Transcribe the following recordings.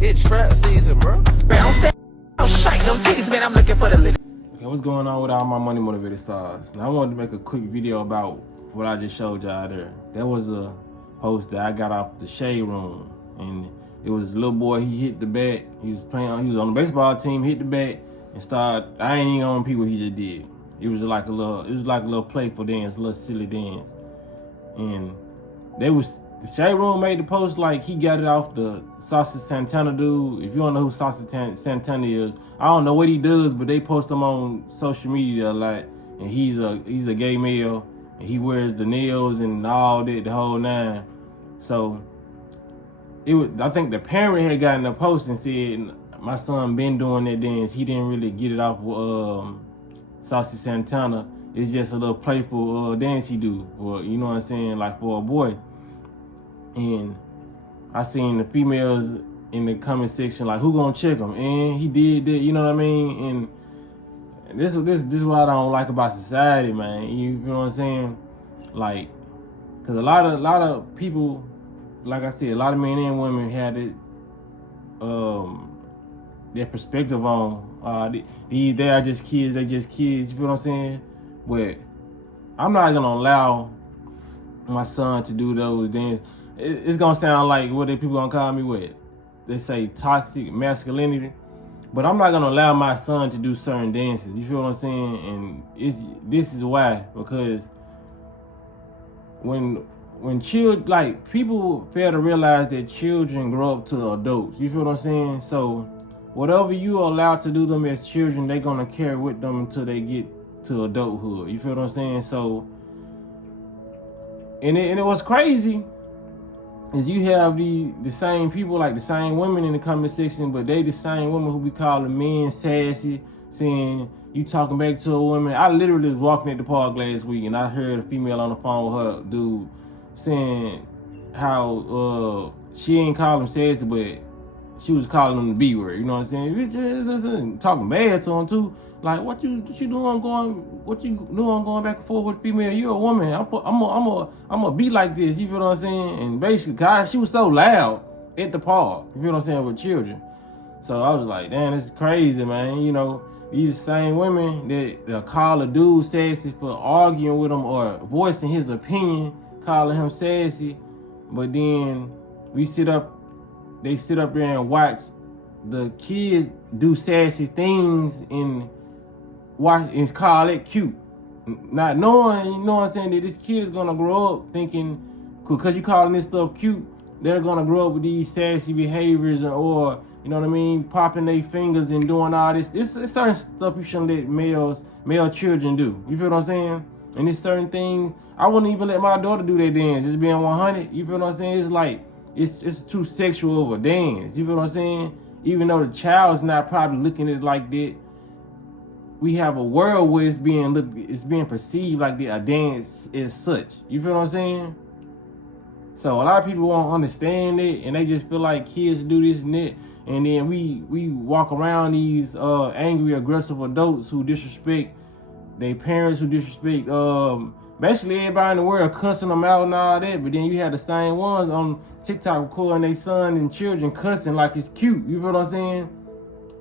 It's trap season, bro. Bounce that shake them titties, man. I'm looking for the little. Okay, what's going on with all my money motivated stars? Now I wanted to make a quick video about what I just showed y'all there. That was a post that I got off the Shade Room, and it was a little boy. He hit the bat. He was on the baseball team. Hit the bat and started. I ain't even gonna repeat what he just did. It was like a little playful dance, a little silly dance, and the Shade Room made the post like he got it off the Saucy Santana dude. If you don't know who Saucy Santana is, I don't know what he does, but they post him on social media a lot. And he's a gay male, and he wears the nails and all that, the whole nine. So I think the parent had gotten a post and said, my son been doing that dance. He didn't really get it off Saucy Santana. It's just a little playful dance he do for, you know what I'm saying, like for a boy. And I seen the females in the comment section like, who gonna check him? And he did that, you know what I mean? And this is what I don't like about society, man. You know what I'm saying? Like, cause a lot of people, like I said, a lot of men and women had it, their perspective on they are just kids, they just kids. You feel what I'm saying? But I'm not gonna allow my son to do those dances. It's gonna sound like what people gonna call me with. They say toxic masculinity, but I'm not gonna allow my son to do certain dances. You feel what I'm saying? And this is why, because when children, like, people fail to realize that children grow up to adults. You feel what I'm saying? So whatever you allow to do them as children, they're gonna carry with them until they get to adulthood. You feel what I'm saying? So, and it was crazy. Is you have the same people, like the same women in the comment section, but they the same women who be calling men sassy, saying you talking back to a woman. I literally was walking at the park last week and I heard a female on the phone with her dude saying how she ain't call him sassy, but she was calling him the B word. You know what I'm saying? Just talking bad to him too. Like, what you doing going back and forth with a female? You're a woman. I'm gonna be like this. You feel what I'm saying? And basically, God, she was so loud at the park. You feel what I'm saying, with children. So I was like, damn, this is crazy, man. You know, these same women that call a dude sassy for arguing with him or voicing his opinion, calling him sassy, but then they sit up there and watch the kids do sassy things and watch and call it cute, not knowing, you know what I'm saying, that this kid is gonna grow up thinking, because you calling this stuff cute, they're gonna grow up with these sassy behaviors, or, you know what I mean, popping their fingers and doing all this. It's certain stuff you shouldn't let male children do. You feel what I'm saying? And it's certain things I wouldn't even let my daughter do that dance. Just being 100. You feel what I'm saying? It's like it's too sexual of a dance. You feel what I'm saying? Even though the child's not probably looking at it like that, we have a world where it's being perceived like a dance is such. You feel what I'm saying? So a lot of people won't understand it, and they just feel like kids do this and that, and then we walk around these angry, aggressive adults who disrespect their parents, who disrespect basically everybody in the world, cussing them out and all that. But then you have the same ones on TikTok recording their son and children cussing like it's cute. You feel what I'm saying?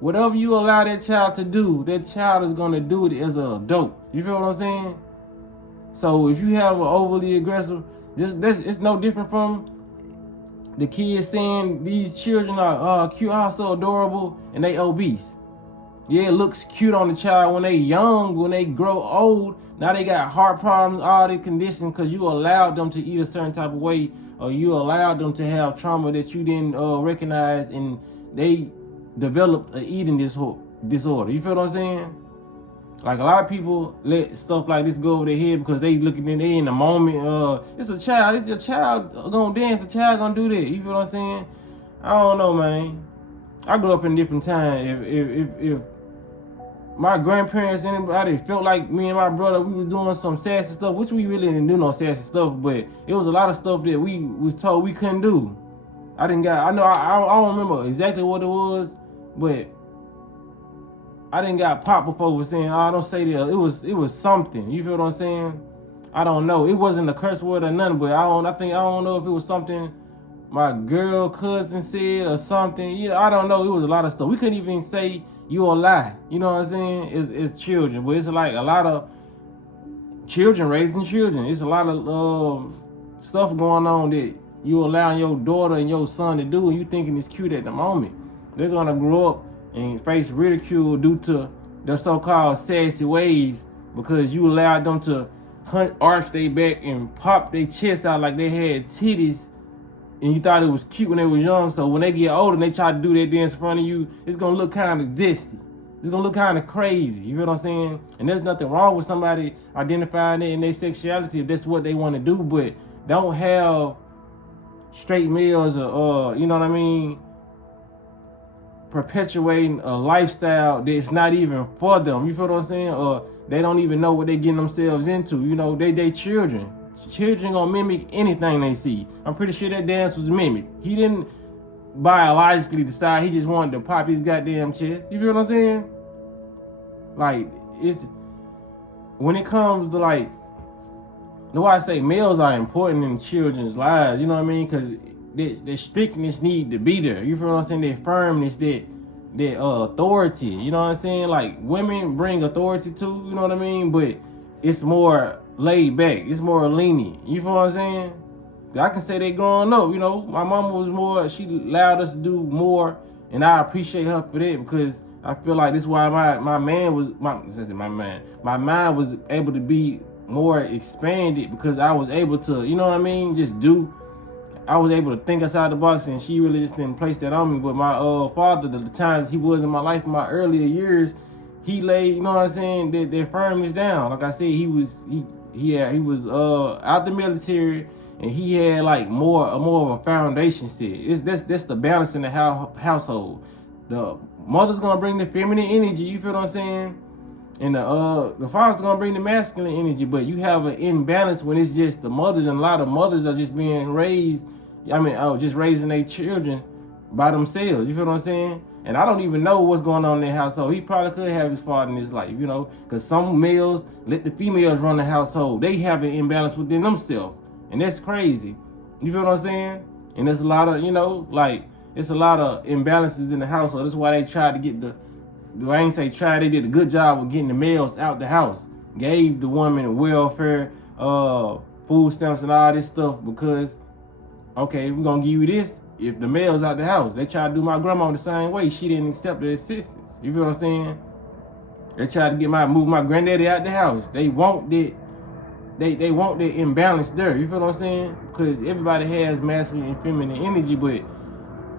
Whatever you allow that child to do, that child is gonna do it as an adult. You feel what I'm saying? So if you have an overly aggressive, it's no different from the kids saying these children are cute, so adorable, and they obese. Yeah, it looks cute on the child when they young. When they grow old, now they got heart problems, all the conditions, because you allowed them to eat a certain type of way, or you allowed them to have trauma that you didn't recognize, and they developed an eating disorder. You feel what I'm saying? Like, a lot of people let stuff like this go over their head because they in the moment. It's a child. It's your child gonna dance. A child gonna do that. You feel what I'm saying? I don't know, man. I grew up in a different time. If my grandparents, anybody felt like me and my brother, we was doing some sassy stuff, which we really didn't do no sassy stuff, but it was a lot of stuff that we was told we couldn't do. I don't remember exactly what it was, but I didn't got popped before for saying, oh, don't say that. It was something. You feel what I'm saying? I don't know. It wasn't a curse word or nothing, but I don't know if it was something my girl cousin said or something. You know, I don't know. It was a lot of stuff. We couldn't even say you a lie. You know what I'm saying? It's children, but it's like a lot of children raising children. It's a lot of stuff going on that you allowing your daughter and your son to do, and you thinking it's cute at the moment. They're gonna grow up and face ridicule due to their so-called sassy ways because you allowed them to arch their back and pop their chest out like they had titties, and you thought it was cute when they was young. So when they get older and they try to do that dance in front of you, it's gonna look kind of zesty. It's gonna look kind of crazy. You feel what I'm saying? And there's nothing wrong with somebody identifying it in their sexuality if that's what they want to do, but don't have straight males or you know what I mean, perpetuating a lifestyle that's not even for them. You feel what I'm saying? Or they don't even know what they're getting themselves into. You know, they children. Children gonna mimic anything they see. I'm pretty sure that dance was mimicked. He didn't biologically decide, he just wanted to pop his goddamn chest. You feel what I'm saying? Like, it's when it comes to like, that's why I say males are important in children's lives. You know what I mean? Because the strictness need to be there. You feel what I'm saying? That firmness, that authority. You know what I'm saying? Like, women bring authority too. You know what I mean? But it's more laid back. It's more lenient. You feel what I'm saying? I can say they growing up. You know, my mama was more. She allowed us to do more, and I appreciate her for that because I feel like this is why my mind was able to be more expanded because I was able to, you know what I mean, just do. I was able to think outside the box, and she really just didn't place that on me. But my father, the times he was in my life in my earlier years, he laid, you know what I'm saying, that firmness down. Like I said, he was out the military, and he had like more of a foundation set. That's the balance in the household. The mother's gonna bring the feminine energy, you feel what I'm saying? And the father's gonna bring the masculine energy, but you have an imbalance when it's just the mothers, and a lot of mothers are just being raised, just raising their children by themselves, you feel what I'm saying? And I don't even know what's going on in their household. He probably could have his father in his life, you know, because some males let the females run the household. They have an imbalance within themselves, and that's crazy. You feel what I'm saying? And there's a lot of, you know, like, it's a lot of imbalances in the household. That's why they tried to get I ain't say try, they did a good job of getting the males out the house. Gave the woman welfare, food stamps and all this stuff because, okay, we're going to give you this if the male's out the house. They tried to do my grandma the same way. She didn't accept the assistance. You feel what I'm saying? They tried to move my granddaddy out the house. They want that. They want that imbalance there. You feel what I'm saying? Because everybody has masculine and feminine energy, but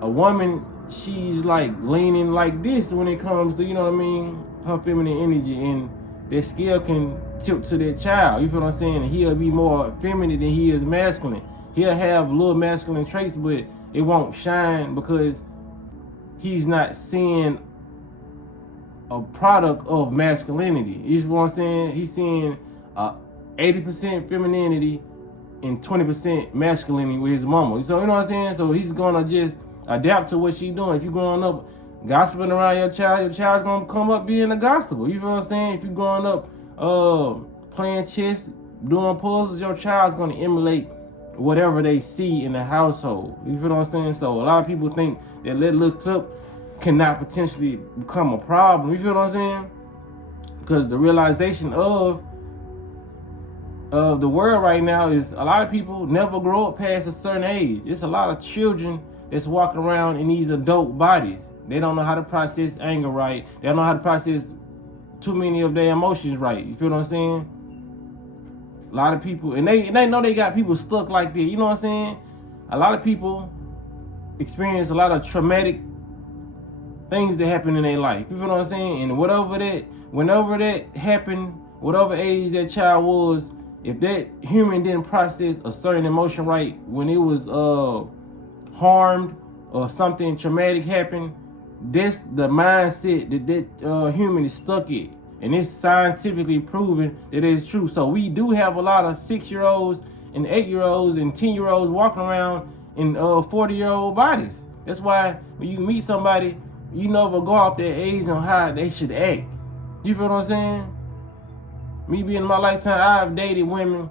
a woman, she's like leaning like this when it comes to, you know what I mean, her feminine energy, and that scale can tilt to that child. You feel what I'm saying? And he'll be more feminine than he is masculine. He'll have little masculine traits, but it won't shine because he's not seeing a product of masculinity. You know what I'm saying? He's seeing 80% femininity and 20% masculinity with his mama. So you know what I'm saying? So he's gonna just adapt to what she's doing. If you're growing up gossiping around your child's gonna come up being a gossiper. You feel what I'm saying? If you're growing up playing chess, doing puzzles, your child's gonna emulate whatever they see in the household. You feel what I'm saying? So a lot of people think that little clip cannot potentially become a problem. You feel what I'm saying? Because the realization of the world right now is a lot of people never grow up past a certain age. It's a lot of children that's walking around in these adult bodies. They don't know how to process anger right. They don't know how to process too many of their emotions right. You feel what I'm saying? A lot of people, and they know they got people stuck like that. You know what I'm saying? A lot of people experience a lot of traumatic things that happen in their life. You feel what I'm saying? And whenever that happened, whatever age that child was, if that human didn't process a certain emotion right when it was harmed or something traumatic happened, that's the mindset that human is stuck in. And it's scientifically proven that it's true. So we do have a lot of 6-year-olds and 8-year-olds and 10-year-olds walking around in 40-year-old bodies. That's why when you meet somebody, you never go off their age on how they should act. You feel what I'm saying? Me being in my lifetime, I've dated women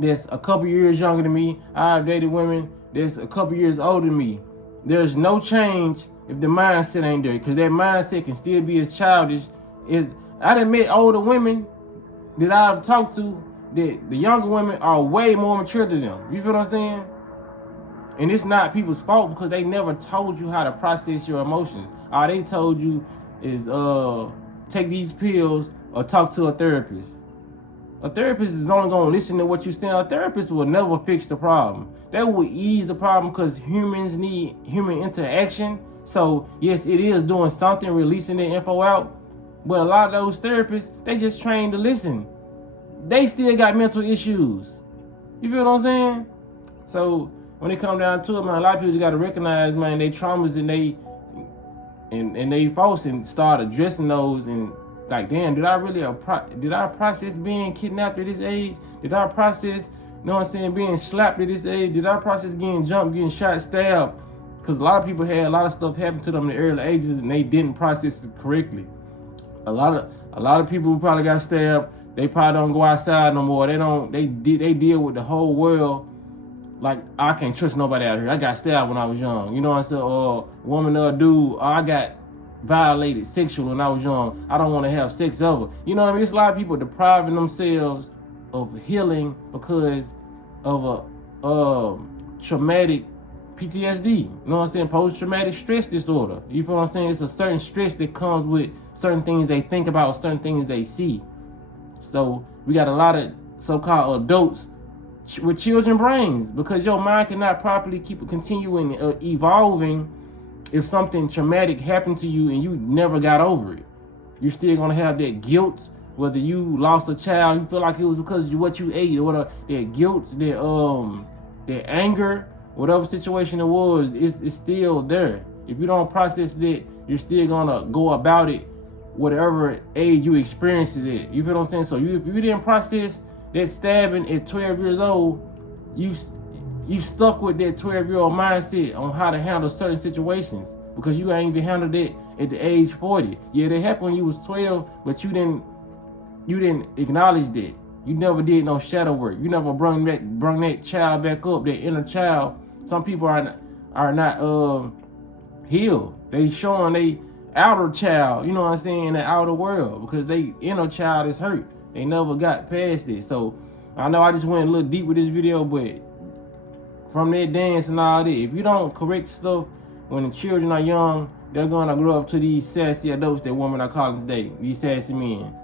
that's a couple years younger than me. I've dated women that's a couple years older than me. There's no change if the mindset ain't there, because that mindset can still be as childish. I done met older women that I've talked to that the younger women are way more mature than them. You feel what I'm saying? And it's not people's fault because they never told you how to process your emotions. All they told you is take these pills or talk to a therapist. A therapist is only going to listen to what you're saying. A therapist will never fix the problem. They will ease the problem because humans need human interaction. So yes, it is doing something, releasing the info out. But a lot of those therapists, they just trained to listen. They still got mental issues. You feel what I'm saying? So when it come down to it, man, a lot of people just got to recognize, man, they traumas and they faults and start addressing those and like, damn, did I process being kidnapped at this age? Did I process, you know what I'm saying, being slapped at this age? Did I process getting jumped, getting shot, stabbed? Because a lot of people had a lot of stuff happen to them in the early ages and they didn't process it correctly. A lot of people who probably got stabbed, they probably don't go outside no more. They deal with the whole world like, I can't trust nobody out here. I got stabbed when I was young. You know what I'm saying? Or woman or dude, I got violated sexually when I was young. I don't want to have sex ever. You know what I mean? It's a lot of people depriving themselves of healing because of a traumatic PTSD. You know what I'm saying? Post-traumatic stress disorder. You feel what I'm saying? It's a certain stress that comes with certain things they think about, certain things they see. So we got a lot of so-called adults with children brains because your mind cannot properly keep continuing evolving if something traumatic happened to you and you never got over it. You're still gonna have that guilt, whether you lost a child, you feel like it was because of what you ate, or whatever, that guilt, that anger, whatever situation it was, it's still there. If you don't process that, you're still gonna go about it whatever age you experienced it at. You feel what I'm saying? So if you didn't process that stabbing at 12 years old, you stuck with that 12-year-old mindset on how to handle certain situations because you ain't even handled it at the age 40. Yeah, that happened when you was 12, but you didn't acknowledge that. You never did no shadow work. You never brung that child back up, that inner child. Some people are not healed. They showing they outer child, you know what I'm saying, in the outer world because they inner child is hurt. They never got past it. So I know I just went a little deep with this video, but from that dance and all that, if you don't correct stuff when the children are young, they're gonna grow up to these sassy adults that women are calling today, these sassy men.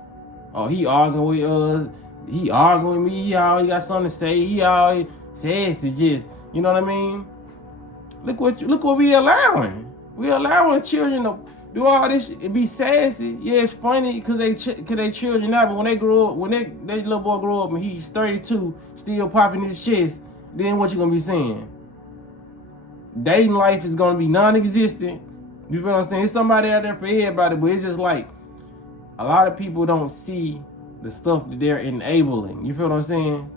Oh, he arguing with us, he arguing with me, he always got something to say, he always sassy, just, you know what I mean? Look what we allowing. We allowing children to do all this, be sassy. Yeah, it's funny because they children now, but when they grow up, when they little boy grow up and he's 32, still popping his chest, then what you gonna be saying? Dating life is gonna be non-existent. You feel what I'm saying? It's somebody out there for everybody, but it's just like a lot of people don't see the stuff that they're enabling. You feel what I'm saying?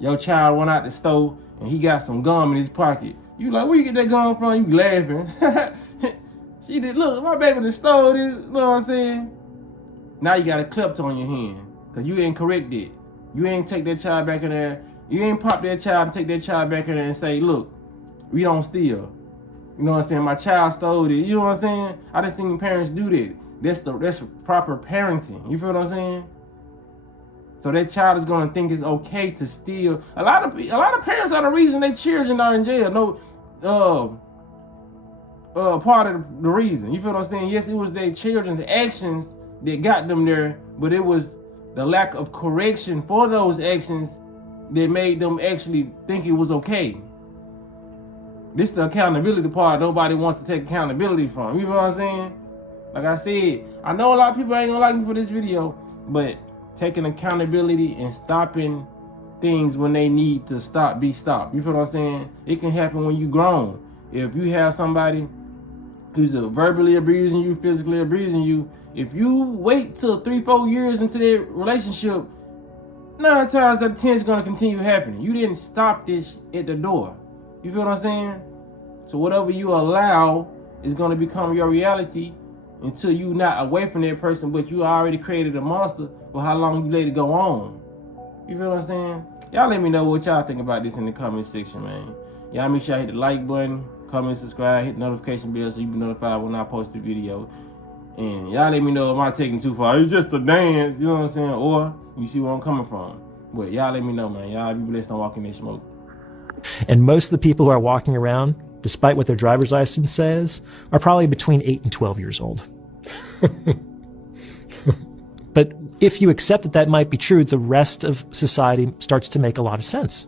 Your child went out the store and he got some gum in his pocket. You like, where you get that gum from? You laughing. She did, look, my baby done stole this, you know what I'm saying? Now you got a clip on your hand because you ain't correct it. You ain't take that child back in there. You ain't pop that child and take that child back in there and say, look, we don't steal. You know what I'm saying? My child stole it. You know what I'm saying? I done seen parents do that. That's proper parenting. You feel what I'm saying? So that child is gonna think it's okay to steal. A lot of parents are the reason their children are in jail. Part of the reason. You feel what I'm saying? Yes, it was their children's actions that got them there, but it was the lack of correction for those actions that made them actually think it was okay. This is the accountability part nobody wants to take accountability from. You know what I'm saying? Like I said, I know a lot of people ain't gonna like me for this video, but taking accountability and stopping things when they need to be stopped. You feel what I'm saying? It can happen when you grown. If you have somebody who's verbally abusing you, physically abusing you, if you wait till 3-4 years into their relationship, 9 times out of 10 is going to continue happening. You didn't stop this at the door. You feel what I'm saying? So whatever you allow is going to become your reality until you not away from that person, but you already created a monster for how long you let it go on. You feel what I'm saying? Y'all let me know what y'all think about this in the comment section, man. Y'all make sure I hit the like button, comment, subscribe, hit the notification bell so you be notified when I post a video. And y'all let me know, am I taking too far? It's just a dance, you know what I'm saying? Or you see where I'm coming from. But y'all let me know, man. Y'all be blessed on walking in smoke. And most of the people who are walking around, despite what their driver's license says, are probably between 8 and 12 years old. But if you accept that that might be true, the rest of society starts to make a lot of sense.